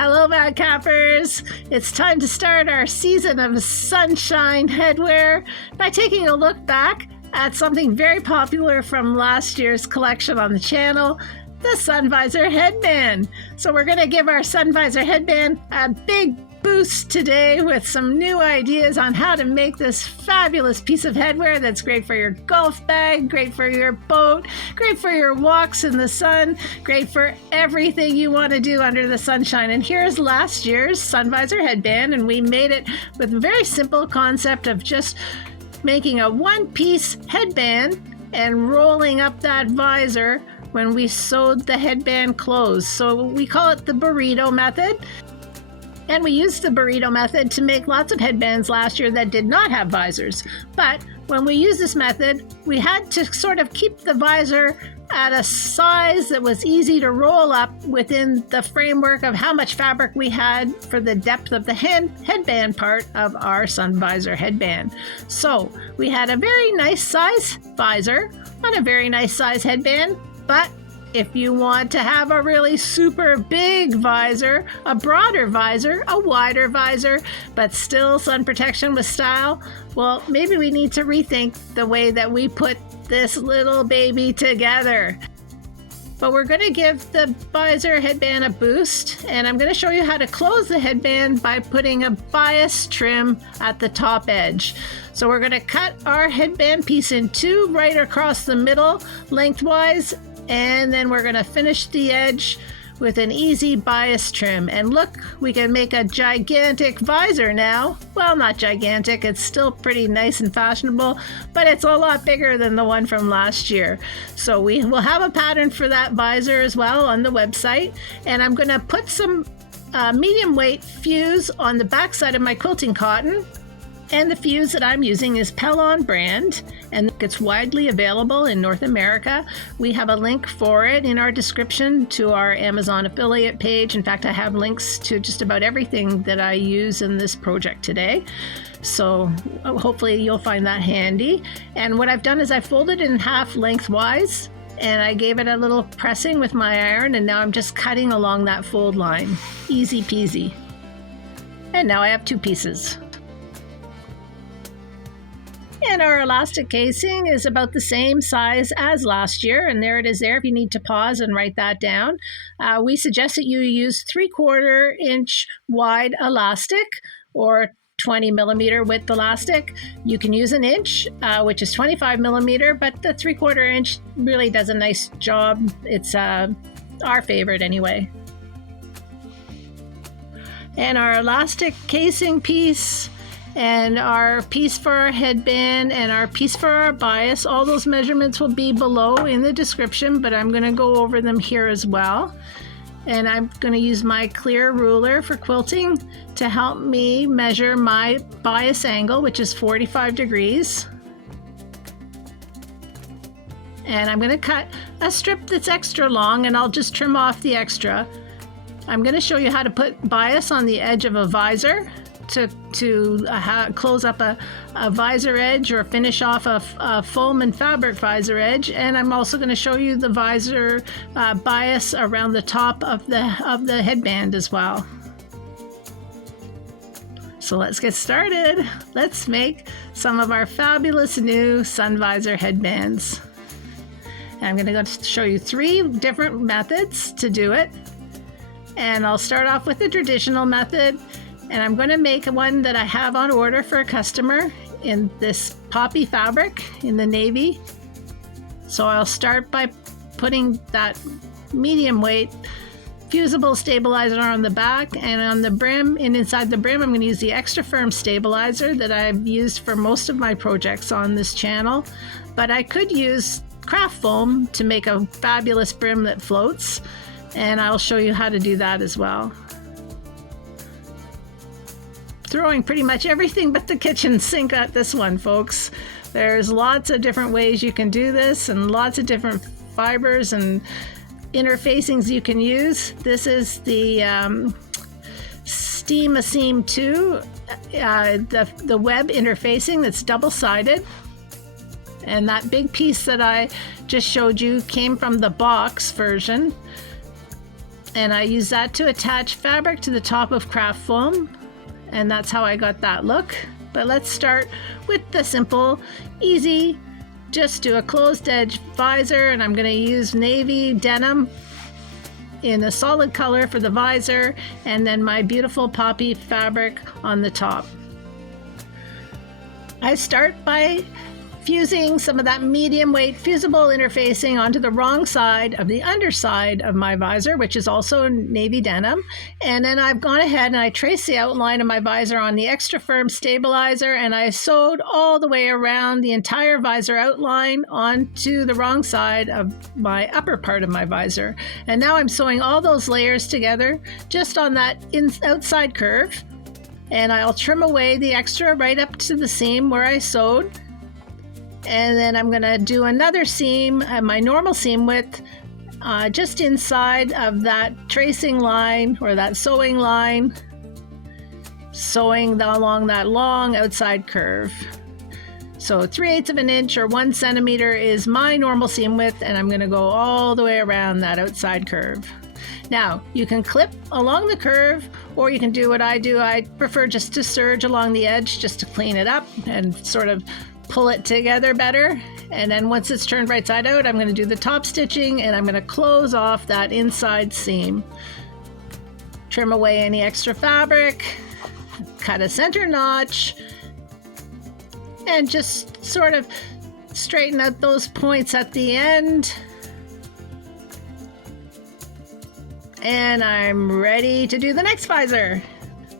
Hello, Madcappers! It's time to start our season of sunshine headwear by taking a look back at something very popular from last year's collection on the channel, the Sun Visor Headband. So we're going to give our Sun Visor Headband a big boost today with some new ideas on how to make this fabulous piece of headwear that's great for your golf bag, great for your boat, great for your walks in the sun, great for everything you want to do under the sunshine. And here's last year's Sun Visor Headband, and we made it with a very simple concept of just making a one-piece headband and rolling up that visor when we sewed the headband closed. So we call it the burrito method. And we used the burrito method to make lots of headbands last year that did not have visors. But when we used this method, we had to sort of keep the visor at a size that was easy to roll up within the framework of how much fabric we had for the depth of the headband part of our Sun Visor Headband. So we had a very nice size visor on a very nice size headband, but if you want to have a really super big visor, a broader visor, a wider visor, but still sun protection with style, well, maybe we need to rethink the way that we put this little baby together. But we're going to give the visor headband a boost, and I'm going to show you how to close the headband by putting a bias trim at the top edge. So we're going to cut our headband piece in two right across the middle lengthwise, and then we're going to finish the edge with an easy bias trim. And look, we can make a gigantic visor now. Well, not gigantic, it's still pretty nice and fashionable, but it's a lot bigger than the one from last year. So we will have a pattern for that visor as well on the website. And I'm going to put some medium weight fuse on the back side of my quilting cotton. And the fuse that I'm using is Pellon brand, and it's widely available in North America. We have a link for it in our description to our Amazon affiliate page. In fact, I have links to just about everything that I use in this project today. So hopefully you'll find that handy. And what I've done is I folded it in half lengthwise, and I gave it a little pressing with my iron, and now I'm just cutting along that fold line. Easy peasy. And now I have two pieces. And our elastic casing is about the same size as last year, and there it is there if you need to pause and write that down. We suggest that you use 3/4 inch wide elastic or 20 millimeter width elastic. You can use an inch, which is 25 millimeter, but the 3/4 inch really does a nice job. It's our favorite anyway. And our elastic casing piece, and our piece for our headband, and our piece for our bias, all those measurements will be below in the description, but I'm going to go over them here as well. And I'm going to use my clear ruler for quilting to help me measure my bias angle, which is 45 degrees. And I'm going to cut a strip that's extra long, and I'll just trim off the extra. I'm going to show you how to put bias on the edge of a visor to close up a visor edge or finish off a foam and fabric visor edge. And I'm also going to show you the visor bias around the top of the headband as well. So let's get started. Let's make some of our fabulous new Sun Visor headbands. And I'm going to go show you 3 different methods to do it. And I'll start off with the traditional method. And I'm going to make one that I have on order for a customer in this poppy fabric in the navy. So I'll start by putting that medium weight fusible stabilizer on the back, and on the brim and inside the brim I'm going to use the extra firm stabilizer that I've used for most of my projects on this channel. But I could use craft foam to make a fabulous brim that floats, and I'll show you how to do that as well. Throwing pretty much everything but the kitchen sink at this one, folks. There's lots of different ways you can do this, and lots of different fibers and interfacings you can use. This is the Steam a Seam 2, the web interfacing that's double-sided. And that big piece that I just showed you came from the box version. And I use that to attach fabric to the top of craft foam. And that's how I got that look. But let's start with the simple, easy, just do a closed edge visor, and I'm going to use navy denim in a solid color for the visor, and then my beautiful poppy fabric on the top. I start by fusing some of that medium weight fusible interfacing onto the wrong side of the underside of my visor, which is also navy denim. And then I've gone ahead and I traced the outline of my visor on the extra firm stabilizer, and I sewed all the way around the entire visor outline onto the wrong side of my upper part of my visor. And now I'm sewing all those layers together just on that outside curve. And I'll trim away the extra right up to the seam where I sewed. And then I'm going to do another seam, my normal seam width, just inside of that tracing line or that sewing line, sewing along that long outside curve. So 3/8 of an inch or 1 centimeter is my normal seam width, and I'm going to go all the way around that outside curve. Now, you can clip along the curve, or you can do what I do. I prefer just to serge along the edge just to clean it up and sort of pull it together better. And then once it's turned right side out, I'm going to do the top stitching, and I'm going to close off that inside seam. Trim away any extra fabric, cut a center notch, and just sort of straighten out those points at the end. And I'm ready to do the next visor.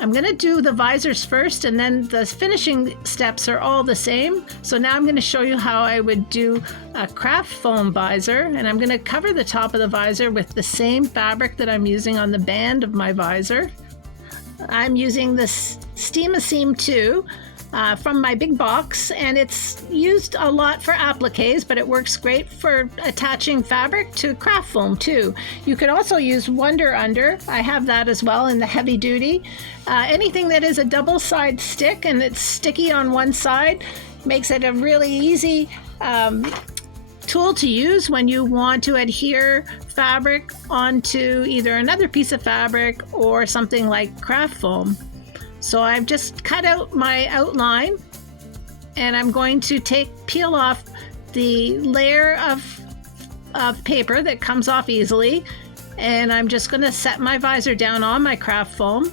I'm going to do the visors first, and then the finishing steps are all the same. So now I'm going to show you how I would do a craft foam visor, and I'm going to cover the top of the visor with the same fabric that I'm using on the band of my visor. I'm using this Steam a Seam 2 from my big box, and it's used a lot for appliques, but it works great for attaching fabric to craft foam too. You could also use Wonder Under. I have that as well in the heavy duty. Anything that is a double side stick and it's sticky on one side makes it a really easy tool to use when you want to adhere fabric onto either another piece of fabric or something like craft foam. So I've just cut out my outline, and I'm going to peel off the layer of paper that comes off easily, and I'm just going to set my visor down on my craft foam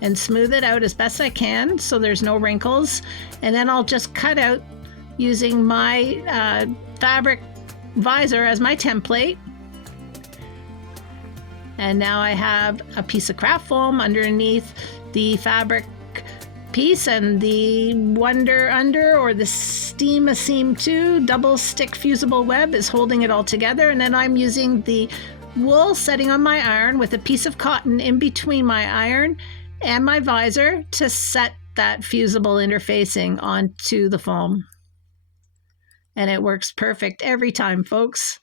and smooth it out as best I can so there's no wrinkles. And then I'll just cut out using my fabric visor as my template. And now I have a piece of craft foam underneath the fabric piece, and the Wonder Under or the Steam a Seam 2 double stick fusible web is holding it all together. And then I'm using the wool setting on my iron with a piece of cotton in between my iron and my visor to set that fusible interfacing onto the foam. And it works perfect every time, folks.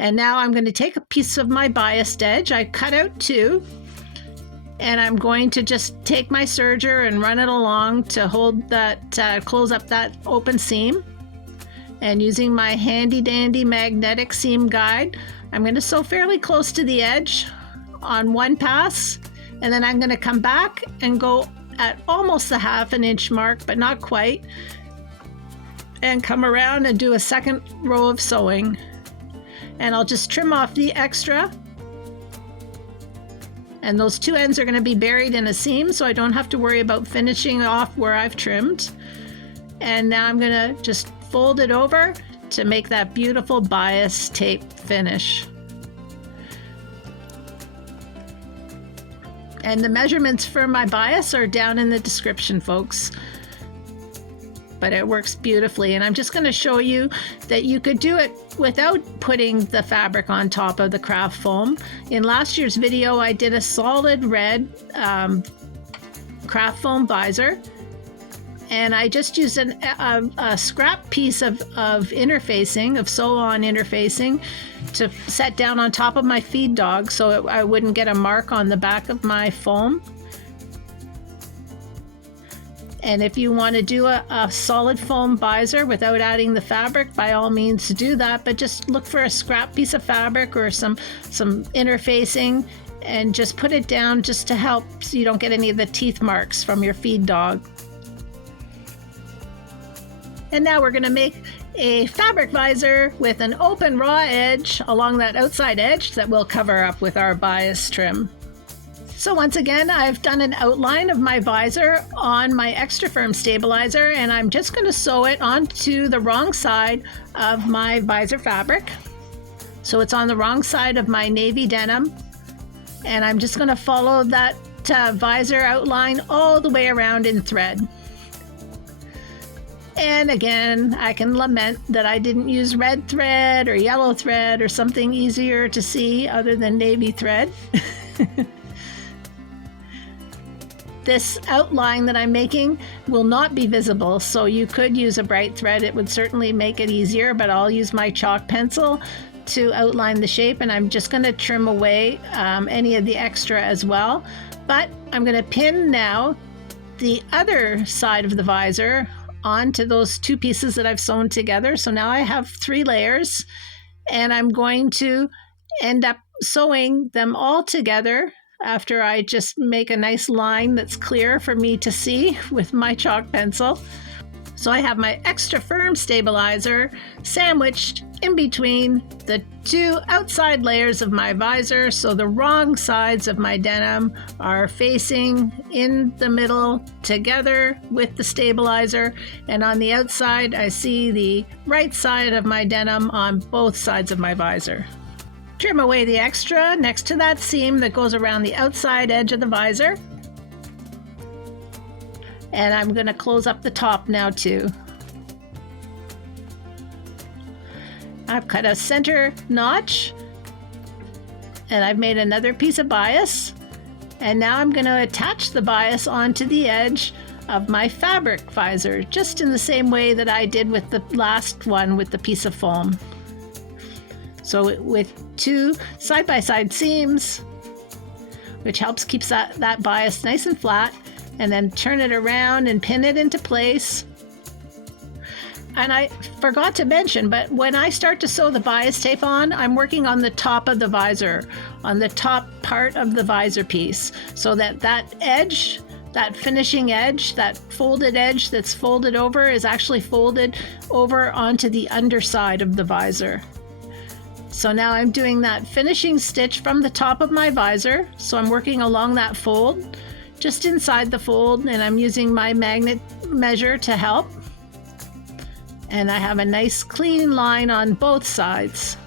And now I'm going to take a piece of my biased edge. I cut out 2, and I'm going to just take my serger and run it along to hold that, close up that open seam. And using my handy dandy magnetic seam guide, I'm going to sew fairly close to the edge on one pass. And then I'm going to come back and go at almost the 1/2 inch mark, but not quite, and come around and do a second row of sewing. And I'll just trim off the extra. And those 2 ends are going to be buried in a seam, so I don't have to worry about finishing off where I've trimmed. And now I'm going to just fold it over to make that beautiful bias tape finish. And the measurements for my bias are down in the description, folks. But it works beautifully. And I'm just going to show you that you could do it without putting the fabric on top of the craft foam. In last year's video, I did a solid red craft foam visor, and I just used a scrap piece of interfacing, of sew-on interfacing, to set down on top of my feed dog so I wouldn't get a mark on the back of my foam. And if you want to do a solid foam visor without adding the fabric, by all means do that, but just look for a scrap piece of fabric or some interfacing and just put it down just to help so you don't get any of the teeth marks from your feed dog. And now we're going to make a fabric visor with an open raw edge along that outside edge that we'll cover up with our bias trim. So once again, I've done an outline of my visor on my extra firm stabilizer, and I'm just going to sew it onto the wrong side of my visor fabric. So it's on the wrong side of my navy denim, and I'm just going to follow that visor outline all the way around in thread. And again, I can lament that I didn't use red thread or yellow thread or something easier to see other than navy thread. This outline that I'm making will not be visible, so you could use a bright thread. It would certainly make it easier, but I'll use my chalk pencil to outline the shape, and I'm just going to trim away any of the extra as well. But I'm going to pin now the other side of the visor onto those two pieces that I've sewn together. So now I have 3 layers, and I'm going to end up sewing them all together after I just make a nice line that's clear for me to see with my chalk pencil. So I have my extra firm stabilizer sandwiched in between the 2 outside layers of my visor, so the wrong sides of my denim are facing in the middle together with the stabilizer, and on the outside I see the right side of my denim on both sides of my visor. Trim away the extra next to that seam that goes around the outside edge of the visor. And I'm going to close up the top now too. I've cut a center notch, and I've made another piece of bias. And now I'm going to attach the bias onto the edge of my fabric visor, just in the same way that I did with the last one with the piece of foam. So with 2 side-by-side seams, which helps keep that bias nice and flat, and then turn it around and pin it into place. And I forgot to mention, but when I start to sew the bias tape on, I'm working on the top of the visor, on the top part of the visor piece, so that edge, that finishing edge, that folded edge that's folded over is actually folded over onto the underside of the visor. So now I'm doing that finishing stitch from the top of my visor. So I'm working along that fold, just inside the fold, and I'm using my magnet measure to help. And I have a nice clean line on both sides.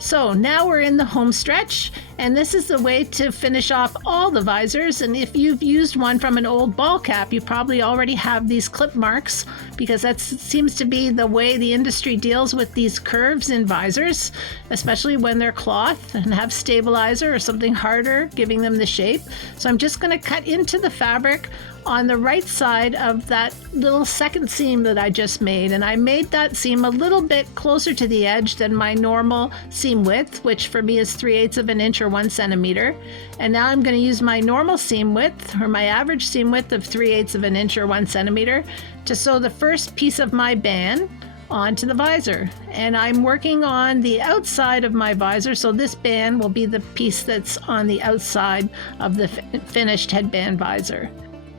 So now we're in the home stretch, and this is the way to finish off all the visors. And if you've used one from an old ball cap, you probably already have these clip marks, because that seems to be the way the industry deals with these curves in visors, especially when they're cloth and have stabilizer or something harder giving them the shape. So I'm just going to cut into the fabric on the right side of that little second seam that I just made, and I made that seam a little bit closer to the edge than my normal seam width, which for me is 3/8 of an inch or 1 centimeter. And now I'm going to use my normal seam width, or my average seam width of 3/8 of an inch or 1 centimeter, to sew the first piece of my band onto the visor. And I'm working on the outside of my visor, so this band will be the piece that's on the outside of the finished headband visor.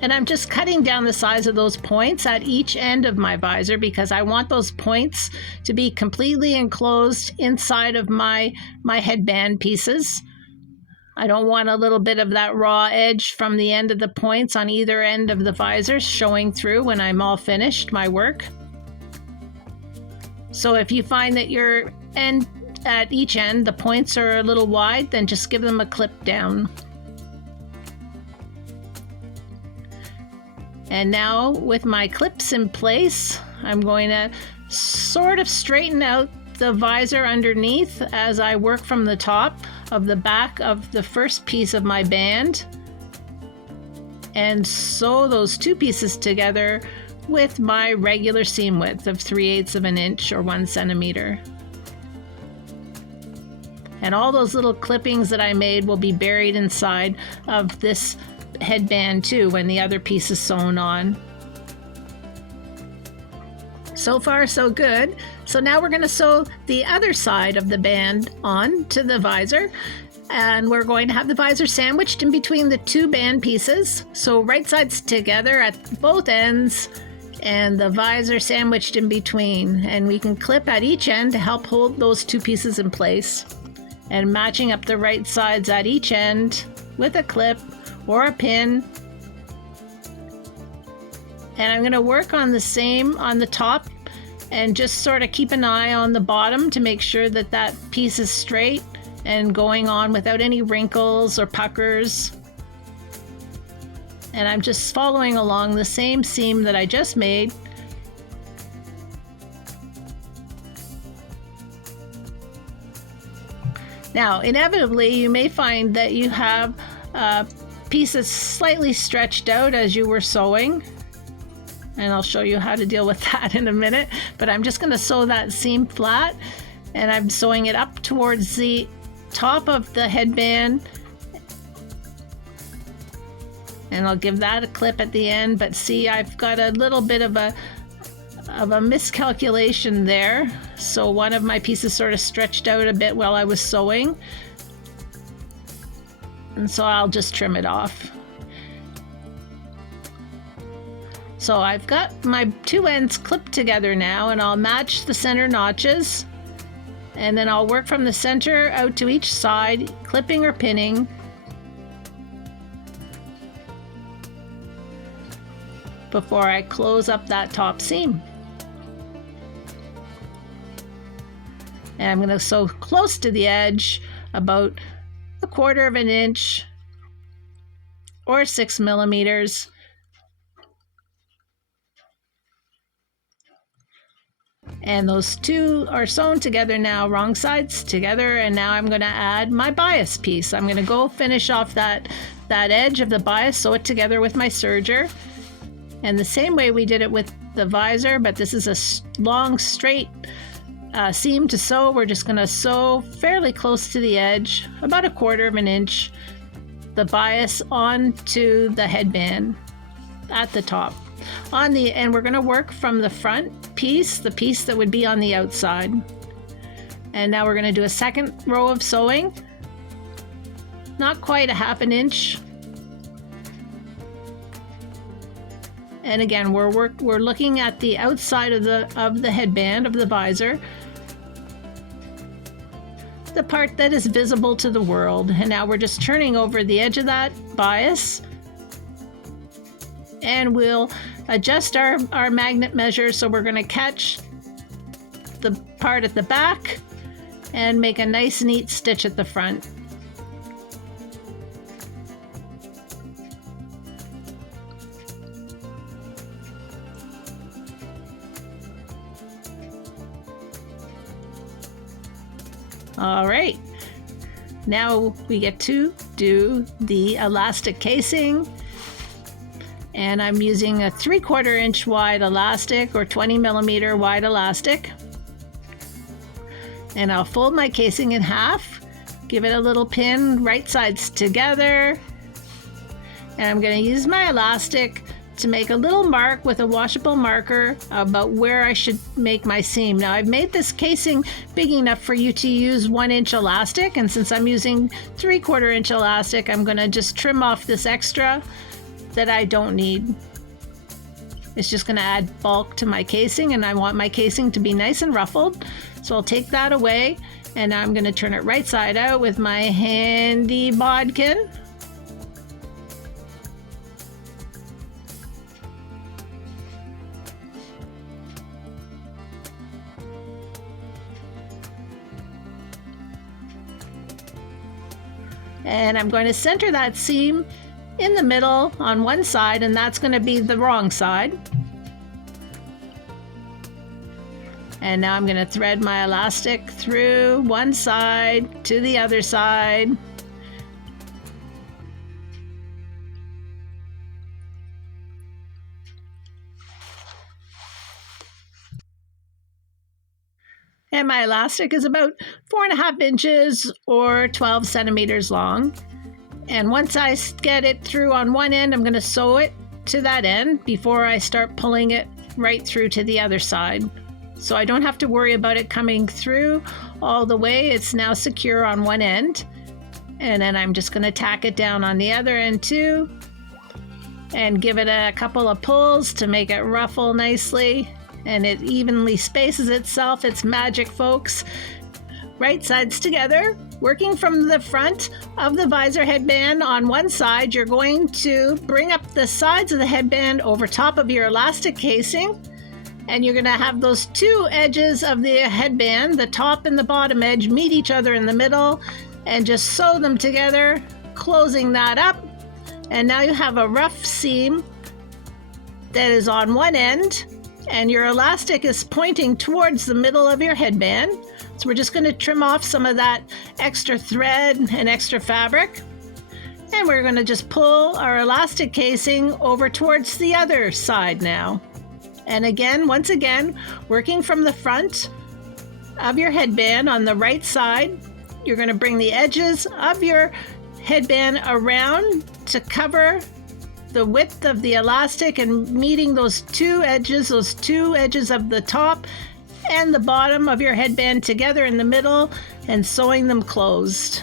And I'm just cutting down the size of those points at each end of my visor, because I want those points to be completely enclosed inside of my headband pieces. I don't want a little bit of that raw edge from the end of the points on either end of the visor showing through when I'm all finished my work. So if you find that your end at each end, the points are a little wide, then just give them a clip down. And now with my clips in place, I'm going to sort of straighten out the visor underneath as I work from the top of the back of the first piece of my band, and sew those 2 pieces together with my regular seam width of 3/8 of an inch or 1 centimeter. And all those little clippings that I made will be buried inside of this headband too when the other piece is sewn on. So far, so good. So now we're going to sew the other side of the band on to the visor. And we're going to have the visor sandwiched in between the two band pieces. So right sides together at both ends and the visor sandwiched in between. And we can clip at each end to help hold those two pieces in place. And matching up the right sides at each end with a clip or a pin. And I'm going to work on the same on the top and just sort of keep an eye on the bottom to make sure that that piece is straight and going on without any wrinkles or puckers. And I'm just following along the same seam that I just made. Now, inevitably, you may find that you have pieces slightly stretched out as you were sewing. And I'll show you how to deal with that in a minute. But I'm just going to sew that seam flat. And I'm sewing it up towards the top of the headband. And I'll give that a clip at the end. But see, I've got a little bit of a miscalculation there. So one of my pieces sort of stretched out a bit while I was sewing. And so I'll just trim it off. So I've got my two ends clipped together now, and I'll match the center notches. And then I'll work from the center out to each side, clipping or pinning. Before I close up that top seam. And I'm going to sew close to the edge, about 1/4 of an inch or 6 millimeters. And those two are sewn together now, wrong sides together, and now I'm going to add my bias piece. I'm going to go finish off that edge of the bias, sew it together with my serger. And the same way we did it with the visor, but this is a long straight seam to sew. We're just going to sew fairly close to the edge, about 1/4 of an inch, the bias onto the headband at the top. And we're going to work from the front piece, the piece that would be on the outside. And now we're going to do a second row of sewing, not quite 1/2 inch. And again, we're looking at the outside of the headband, of the visor, the part that is visible to the world. And now we're just turning over the edge of that bias, and we'll adjust our magnet measure. So we're going to catch the part at the back and make a nice neat stitch at the front. All right, now we get to do the elastic casing. And I'm using a 3/4 inch wide elastic or 20 millimeter wide elastic. And I'll fold my casing in half, give it a little pin, right sides together. And I'm going to use my elastic to make a little mark with a washable marker about where I should make my seam. Now I've made this casing big enough for you to use 1 inch elastic. And since I'm using 3/4 inch elastic, I'm going to just trim off this extra that I don't need. It's just going to add bulk to my casing, and I want my casing to be nice and ruffled. So I'll take that away, and now I'm going to turn it right side out with my handy bodkin. And I'm going to center that seam in the middle on one side, and that's going to be the wrong side. And now I'm going to thread my elastic through one side to the other side. And my elastic is about 4.5 inches or 12 centimeters long. And once I get it through on one end, I'm going to sew it to that end before I start pulling it right through to the other side. So I don't have to worry about it coming through all the way. It's now secure on one end. And then I'm just going to tack it down on the other end too. And give it a couple of pulls to make it ruffle nicely. And it evenly spaces itself. It's magic, folks. Right sides together. Working from the front of the visor headband on one side, you're going to bring up the sides of the headband over top of your elastic casing. And you're going to have those two edges of the headband, the top and the bottom edge, meet each other in the middle. And just sew them together, closing that up. And now you have a rough seam that is on one end. And your elastic is pointing towards the middle of your headband. So we're just going to trim off some of that extra thread and extra fabric. And we're going to just pull our elastic casing over towards the other side now. And again, once again, working from the front of your headband on the right side, you're going to bring the edges of your headband around to cover the width of the elastic and meeting those two edges of the top and the bottom of your headband together in the middle and sewing them closed.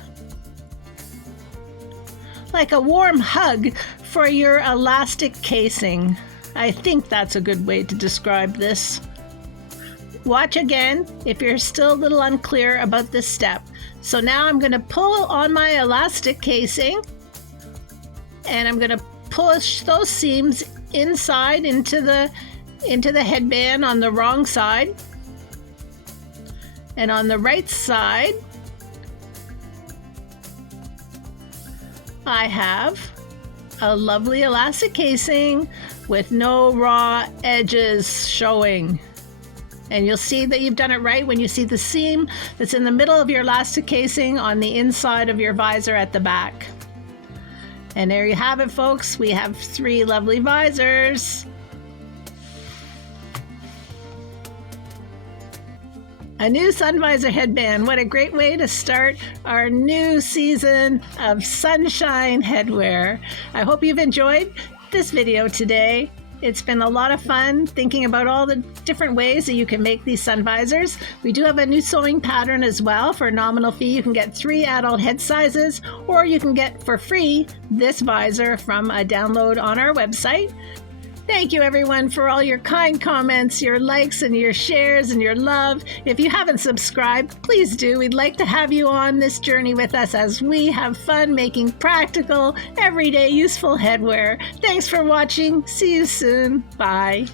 Like a warm hug for your elastic casing. I think that's a good way to describe this. Watch again if you're still a little unclear about this step. So now I'm going to pull on my elastic casing and I'm going to push those seams inside into the headband on the wrong side. And on the right side, I have a lovely elastic casing with no raw edges showing. And you'll see that you've done it right when you see the seam that's in the middle of your elastic casing on the inside of your visor at the back. And there you have it, folks. We have 3 lovely visors. A new sun visor headband. What a great way to start our new season of sunshine headwear. I hope you've enjoyed this video today. It's been a lot of fun thinking about all the different ways that you can make these sun visors. We do have a new sewing pattern as well. For a nominal fee, you can get 3 adult head sizes, or you can get for free this visor from a download on our website. Thank you, everyone, for all your kind comments, your likes and your shares and your love. If you haven't subscribed, please do. We'd like to have you on this journey with us as we have fun making practical, everyday, useful headwear. Thanks for watching. See you soon. Bye.